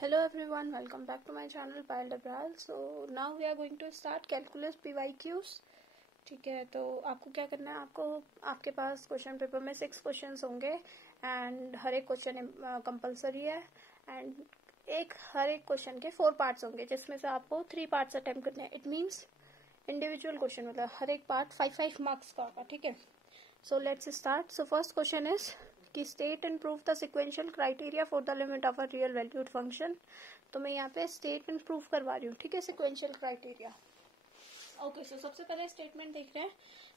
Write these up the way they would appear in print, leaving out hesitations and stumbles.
Hello everyone, welcome back to my channel Payal Dabral. So now we are going to start calculus PYQs. ठीक है, तो आपको क्या करना है, आपके पास क्वेश्चन पेपर में 6 क्वेश्चंस होंगे एंड हर एक क्वेश्चन कंपलसरी है एंड हर एक क्वेश्चन के 4 पार्ट्स होंगे जिसमें से आपको 3 पार्ट्स अटेम्प्ट करने हैं. इट मीन्स इंडिविजुअल क्वेश्चन, मतलब हर एक पार्ट 5 मार्क्स का होगा. ठीक है, so let's start. So first question is कि state and prove the sequential criteria for the limit of a real valued function. तो मैं यहाँ पे स्टेट एंड प्रूव करवा रही हूँ. ठीक है, सिक्वेंशियल क्राइटेरिया. ओके, सो सबसे पहले स्टेटमेंट देख रहे हैं.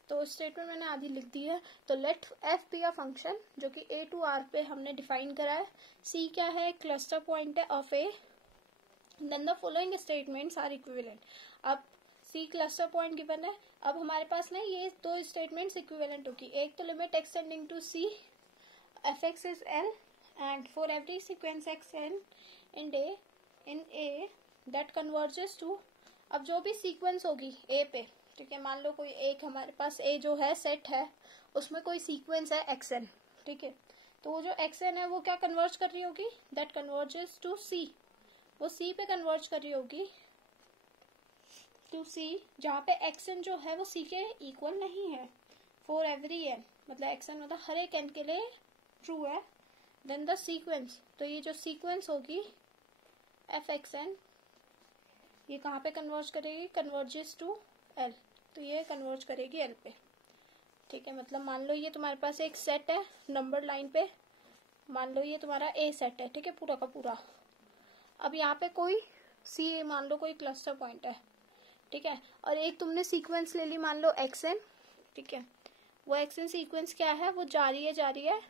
तो स्टेटमेंट मैंने आधी लिख दी है. तो let F be a function जो कि ए टू आर पे हमने डिफाइन करा है. सी क्या है, क्लस्टर पॉइंट है of A. Then the following statements are equivalent. अब सी क्लस्टर पॉइंट गिवन है. अब हमारे पास ना ये दो स्टेटमेंट्स इक्विवेलेंट होगी. एक तो limit extending to c fx is L and for every sequence xn in A that converges to. अब जो भी सीक्वेंस होगी A पे, ठीक है, मान लो कोई एक हमारे पास A जो है सेट है, उसमें कोई सीक्वेंस है xn. ठीक है, तो वो जो xn है वो क्या कन्वर्ज कर रही होगी, दैट कन्वर्जेस टू C. वो C पे कन्वर्ज कर रही होगी टू C, जहाँ पे xn जो है वो C के इक्वल नहीं है. फॉर एवरी n, मतलब xn मतलब हर एक n के लिए ट्रू है. देन द सीक्वेंस, तो ये जो सीक्वेंस होगी एफ एक्स एन, ये कहाँ पे कन्वर्ज करेगी, कन्वर्जेस टू एल. तो ये कन्वर्ज करेगी एल पे. ठीक है, मतलब मान लो ये तुम्हारे पास एक सेट है नंबर लाइन पे. मान लो ये तुम्हारा ए सेट है, ठीक है, पूरा का पूरा. अब यहाँ पे कोई सी, मान लो कोई क्लस्टर पॉइंट है, ठीक है, और एक तुमने सीक्वेंस ले ली, मान लो एक्स एन. ठीक है, वो एक्स एन सीक्वेंस क्या है, वो जा रही है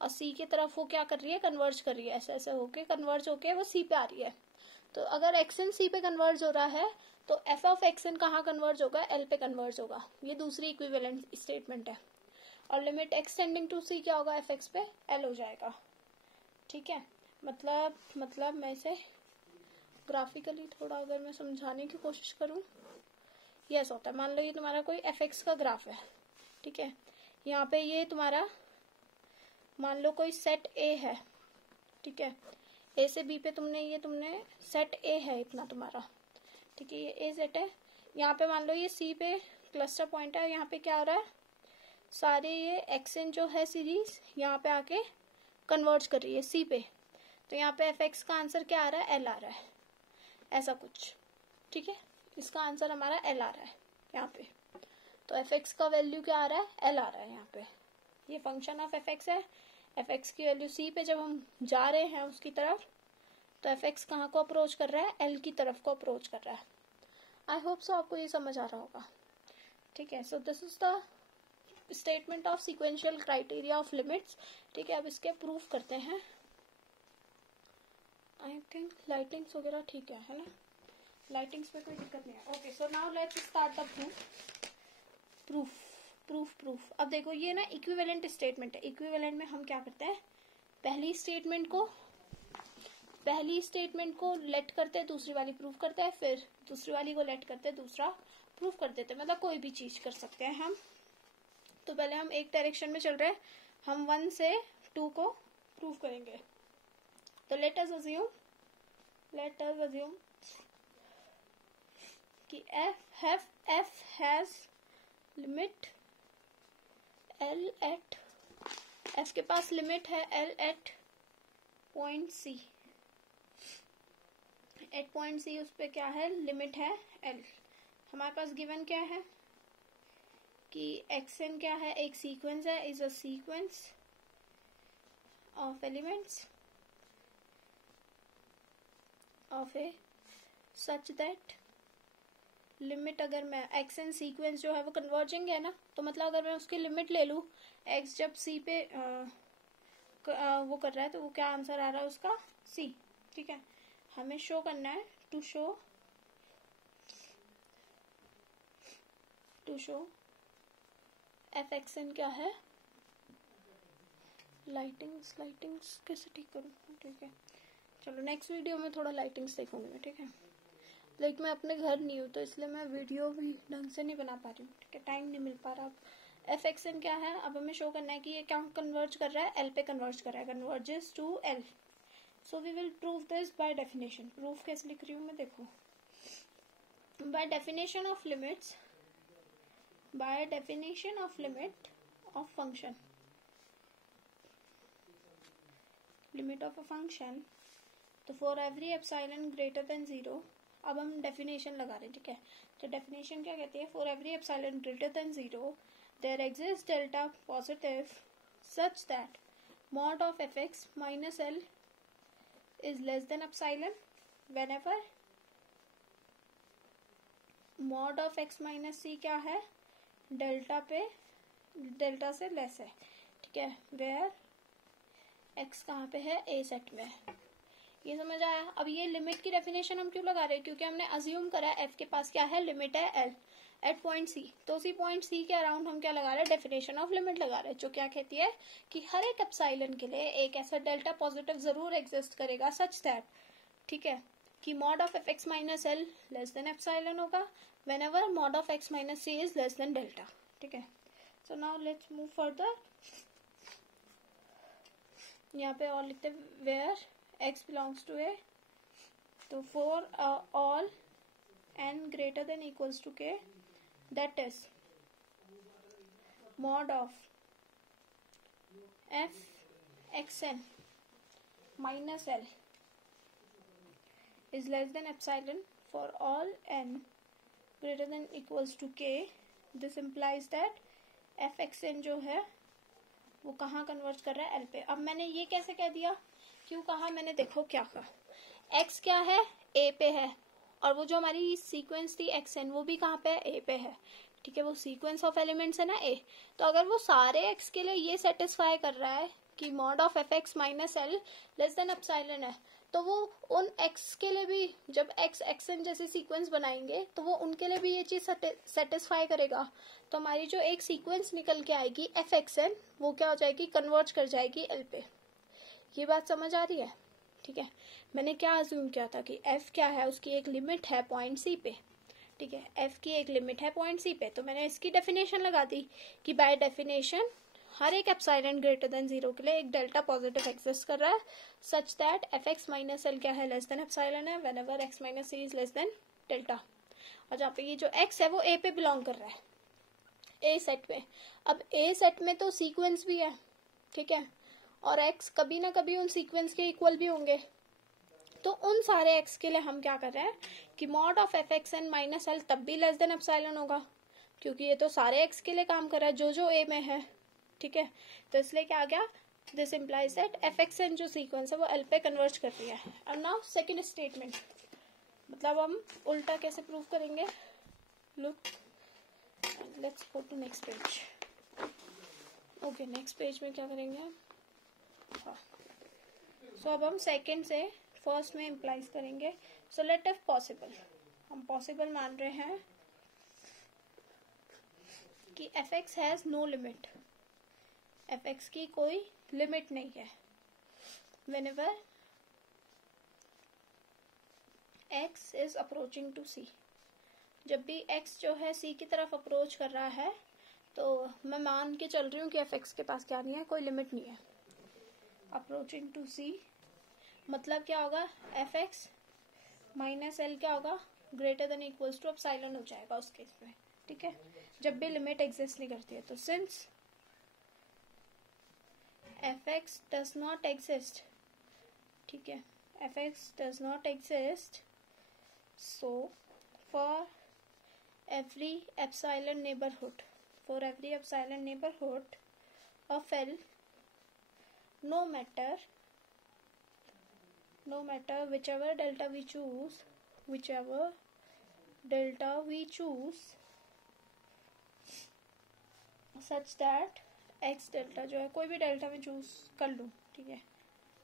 और सी की तरफ वो क्या कर रही है, कन्वर्ज कर रही है. ऐसे ऐसे होके कन्वर्ज होके वो सी पे आ रही है. तो अगर एक्सन सी पे कन्वर्ज हो रहा है तो एफ ऑफ एक्सन कहाँ कन्वर्ज होगा, एल पे कन्वर्ज होगा. ये दूसरी इक्विवेलेंट स्टेटमेंट है. और लिमिट एक्स टेंडिंग टू सी क्या होगा, एफ एक्स पे एल हो जाएगा. ठीक है, मतलब मैं इसे ग्राफिकली थोड़ा अगर मैं समझाने की कोशिश करूँ, यस होता है. मान लो ये तुम्हारा कोई एफ एक्स का ग्राफ है. ठीक है, यहाँ पे ये तुम्हारा मान लो कोई सेट ए है. ठीक है, ए से बी पे तुमने सेट ए है इतना तुम्हारा. ठीक है, ये ए सेट है. यहाँ पे मान लो ये सी पे क्लस्टर पॉइंट है. यहाँ पे क्या हो रहा है, सारे ये एक्सन जो है सीरीज यहाँ पे आके कन्वर्ज कर रही है सी पे. तो यहाँ पे एफ एक्स का आंसर क्या आ रहा है, एल आ रहा है, ऐसा कुछ. ठीक है, इसका आंसर हमारा एल आ रहा है यहाँ पे. तो एफ एक्स का वैल्यू क्या आ रहा है, एल आ रहा है यहाँ पे. ये फंक्शन ऑफ एफ एक्स है. एफ एक्स की वैल्यू सी पे जब हम जा रहे हैं उसकी तरफ, तो एफ एक्स कहाँ को अप्रोच कर रहा है, एल की तरफ को अप्रोच कर रहा है. आई होप सो आपको ये समझ आ रहा होगा. ठीक है, so this is the statement of sequential criteria of limits. ठीक है, अब इसके प्रूफ करते हैं. आई थिंक लाइटिंग्स वगैरह ठीक है ना, लाइटिंग्स में कोई दिक्कत नहीं है. Okay, so now let's start the proof. अब देखो ये ना इक्विवेलेंट स्टेटमेंट है. इक्विवेलेंट में हम क्या करते हैं, पहली स्टेटमेंट को लेट करते हैं, दूसरी वाली प्रूफ करते हैं, फिर दूसरी वाली को लेट करते हैं, दूसरा प्रूफ कर देते हैं. मतलब कोई भी चीज कर सकते हैं हम. तो पहले हम एक डायरेक्शन में चल रहे हैं, हम 1 से 2 को प्रूफ करेंगे. तो लेट अस अज्यूम कि f has limit l at, f के पास लिमिट है l at point c. At point c उस पे क्या है, लिमिट है एल. हमारे पास गिवन क्या है कि एक्सन क्या है, एक सीक्वेंस है, is a sequence of elements of A such that limit, अगर मैं एक्स एन सीक्वेंस जो है वो कन्वर्जिंग है ना, तो मतलब अगर मैं उसकी लिमिट ले लूँ, एक्स जब सी पे वो कर रहा है, तो वो क्या आंसर आ रहा है उसका, सी. ठीक है, हमें शो करना है, to show f x n क्या है. लाइटिंग्स कैसे ठीक करूँ. ठीक है, चलो नेक्स्ट वीडियो में थोड़ा लाइटिंग्स देखूंगी मैं. ठीक है, लाइक मैं अपने घर नहीं हूँ तो इसलिए मैं वीडियो भी ढंग से नहीं बना पा रही हूँ. ठीक है, टाइम नहीं मिल पा रहा. एफ एक्स एन क्या है, अब हमें शो करना है कि ये क्या कन्वर्ज कर रहा है, एल पे कन्वर्ज कर रहा है, converges to L. So we will prove this by definition. Proof कैसे लिख रही हूँ मैं, देखो. By definition of limits, by definition of limit of function, limit of a function, तो for every epsilon greater than 0. अब हम डेफिनेशन लगा रहे हैं, ठीक है. तो डेफिनेशन क्या कहती है, for every epsilon greater than 0 there exist delta positive such that mod of fx minus l is less than epsilon whenever mod of x minus c क्या है, डेल्टा से लेस है, ठीक है. वेयर x कहाँ पे है, a सेट में. ये समझ आया. अब ये लिमिट की डेफिनेशन हम क्यों लगा रहे हैं, क्योंकि हमने अज्यूम करा है f के पास क्या है, लिमिट है l एट पॉइंट सी. तो उसी पॉइंट सी के अराउंड हम क्या लगा रहे हैं, डेफिनेशन ऑफ लिमिट लगा रहे हैं, जो क्या कहती है कि हर एक एप्सिलॉन के लिए एक ऐसा डेल्टा पॉजिटिव जरूर एग्जिस्ट करेगा सच दैट, ठीक है, कि mod of fx minus l less than epsilon होगा whenever mod of x minus c is less than delta, ठीक है. So now let's move further. यहाँ पे और लिखते हैं where x belongs to a. तो for all n greater than equals to k, that is mod of f xn minus l is less than epsilon for all n greater than equals to k. This implies that f xn जो है वो कहाँ convert कर रहा है, l पे. अब मैंने ये कैसे कह दिया, क्यों कहा मैंने, देखो क्या कहा, x क्या है, a पे है, और वो जो हमारी सीक्वेंस थी xn वो भी कहाँ पे है, a पे है, ठीक है. वो सीक्वेंस ऑफ एलिमेंट्स है ना a. तो अगर वो सारे x के लिए ये सेटिस्फाई कर रहा है कि mod of fx minus l less than epsilon है, तो वो उन x के लिए भी जब x xn जैसे सीक्वेंस बनाएंगे तो वो उनके लिए भी ये चीज सेटिस्फाई करेगा. तो हमारी जो एक सीक्वेंस निकल के आएगी f xn, वो क्या हो जाएगी, कन्वर्ज कर जाएगी l पे. ये बात समझ आ रही है, ठीक है. मैंने क्या अज्यूम किया था कि f क्या है, उसकी एक लिमिट है पॉइंट c पे, ठीक है. f की एक लिमिट है पॉइंट c पे, तो मैंने इसकी डेफिनेशन लगा दी कि बाय डेफिनेशन हर एक एप्सिलॉन ग्रेटर देन 0 के लिए एक डेल्टा पॉजिटिव एग्जिस्ट कर रहा है such that fx minus l क्या है, लेस देन एप्सिलॉन है whenever x minus c is less than delta. और जहाँ पे ये जो x है वो a पे बिलोंग कर रहा है, a सेट में. अब a सेट में तो सीक्वेंस भी है, ठीक है, और x कभी ना कभी उन सीक्वेंस के इक्वल भी होंगे. तो उन सारे x के लिए हम क्या कर रहे हैं कि mod of fxn minus l तब भी लेस देन एप्सिलॉन होगा, क्योंकि ये तो सारे x के लिए काम कर रहा है जो a में है, ठीक है. तो इसलिए क्या आ गया, दिस इम्प्लाइज दैट fxn जो सीक्वेंस है वो l पे कन्वर्ज कर रही है. अब नाउ सेकंड स्टेटमेंट, मतलब हम उल्टा कैसे प्रूव करेंगे, look let's go to next page. Okay, next page में क्या करेंगे, हाँ. सो अब हम सेकंड से फर्स्ट में इम्प्लाइज करेंगे. सो लेट इफ पॉसिबल, हम पॉसिबल मान रहे हैं कि fx has no limit, fx की कोई लिमिट नहीं है. whenever x is approaching to c, जब भी x जो है c की तरफ अप्रोच कर रहा है, तो मैं मान के चल रही हूँ कि fx के पास क्या नहीं है, कोई लिमिट नहीं है. अप्रोचिंग टू c मतलब क्या होगा, fx माइनस l क्या होगा, greater than equals to epsilon हो जाएगा उस केस में, ठीक है, जब भी लिमिट एग्जिस्ट नहीं करती है. तो since fx does not exist, ठीक है, fx does not exist, so for every epsilon neighbourhood, for every epsilon neighbourhood of l, no matter whichever delta we choose, such that x delta जो है, कोई भी डेल्टा में choose कर लूँ, ठीक है,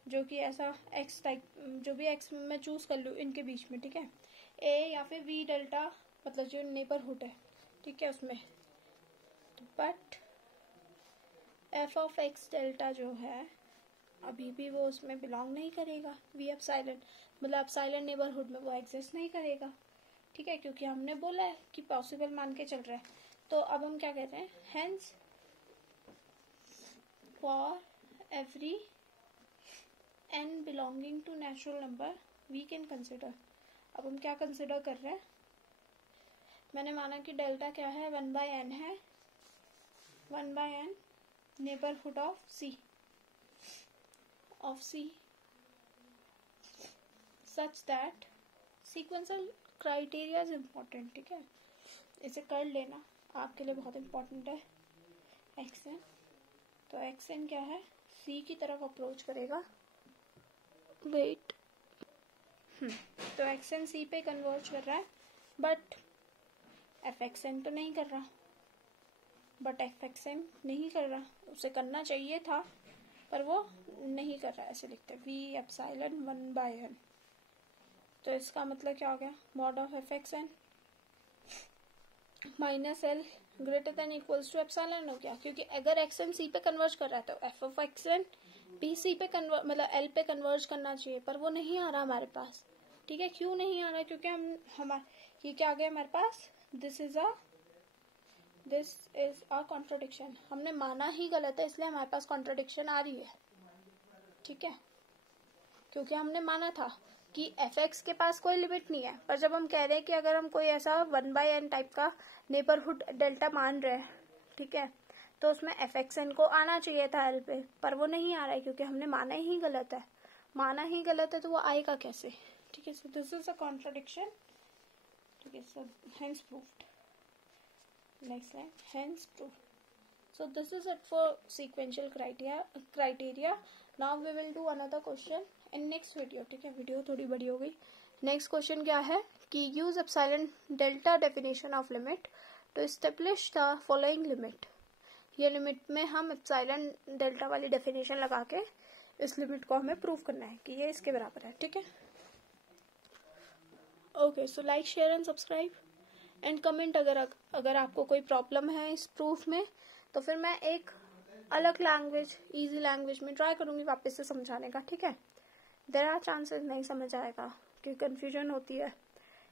जो कि ऐसा x टाइप, जो भी x मैं चूज कर लूँ इनके बीच में, ठीक है, a या फिर v डेल्टा, मतलब जो नेबरहुड है, ठीक है, उसमें. But f of x delta जो है अभी भी वो उसमें बिलोंग नहीं करेगा, v एप्सिलॉन, मतलब एप्सिलॉन नेबरहुड में वो एग्जिस्ट नहीं करेगा, ठीक है, क्योंकि हमने बोला है कि पॉसिबल मान के चल रहा है. तो अब हम क्या कहते हैं, hence for every n belonging to natural number we can consider. अब हम क्या कंसिडर कर रहे हैं, मैंने माना कि डेल्टा क्या है, 1/n है, 1/n neighbourhood of C such that sequential criteria is important. ठीक है, इसे कर लेना, आपके लिए बहुत इम्पोर्टेंट है। xn, तो xn क्या है, C की तरफ अप्रोच करेगा, वेट, तो xn C पे कन्वर्ज कर रहा है, बट fxn तो नहीं कर रहा, नहीं कर रहा, उसे करना चाहिए था पर वो नहीं कर रहा। ऐसे लिखते हैं v एप्सिलॉन 1/n, तो इसका मतलब क्या हो गया, mod of fxn minus l greater than equals to epsilon हो गया, क्योंकि अगर xn C पे कन्वर्ज कर रहा है तो f ऑफ xn भी C पे कन्वर्ज, मतलब l पे कन्वर्ज करना चाहिए, पर वो नहीं आ रहा हमारे पास। ठीक है, क्यों नहीं आ रहा, क्योंकि हमारे ये क्या आ गया हमारे पास, दिस इज अ कॉन्ट्रडिक्शन। हमने माना ही गलत है, इसलिए हमारे पास कॉन्ट्रडिक्शन आ रही है। ठीक है, क्योंकि हमने माना था कि fx के पास कोई लिमिट नहीं है, पर जब हम कह रहे हैं कि अगर हम कोई ऐसा 1/n टाइप का नेबरहुड डेल्टा मान रहे हैं, ठीक है, तो उसमें fxn को आना चाहिए था l पे, पर वो नहीं आ रहा है क्योंकि हमने माना ही गलत है। माना ही गलत है तो वो आएगा कैसे। ठीक है, so this is a contradiction. ठीक है, so hence proved. Next line, hence proved. So this is it for sequential criteria. Now we will do another question in next video. ठीक है, वीडियो थोड़ी बड़ी हो गई। नेक्स्ट क्वेश्चन क्या है कि use epsilon delta definition of limit to establish the following limit. ये लिमिट में हम एप्सिलॉन डेल्टा वाली डेफिनेशन लगा के इस लिमिट को हमें प्रूव करना है कि ये इसके बराबर है। ठीक है, okay, so like share and subscribe and comment अगर आपको कोई प्रॉब्लम है इस प्रूफ में, तो फिर मैं एक अलग लैंग्वेज, इजी लैंग्वेज में ट्राई करूंगी वापस से समझाने का। ठीक है, देयर आर चांसेस नहीं समझ आएगा क्योंकि कंफ्यूजन होती है।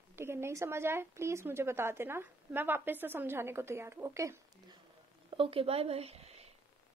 ठीक है, नहीं समझ आए प्लीज मुझे बता देना, मैं वापस से समझाने को तैयार हूँ। Okay, bye bye.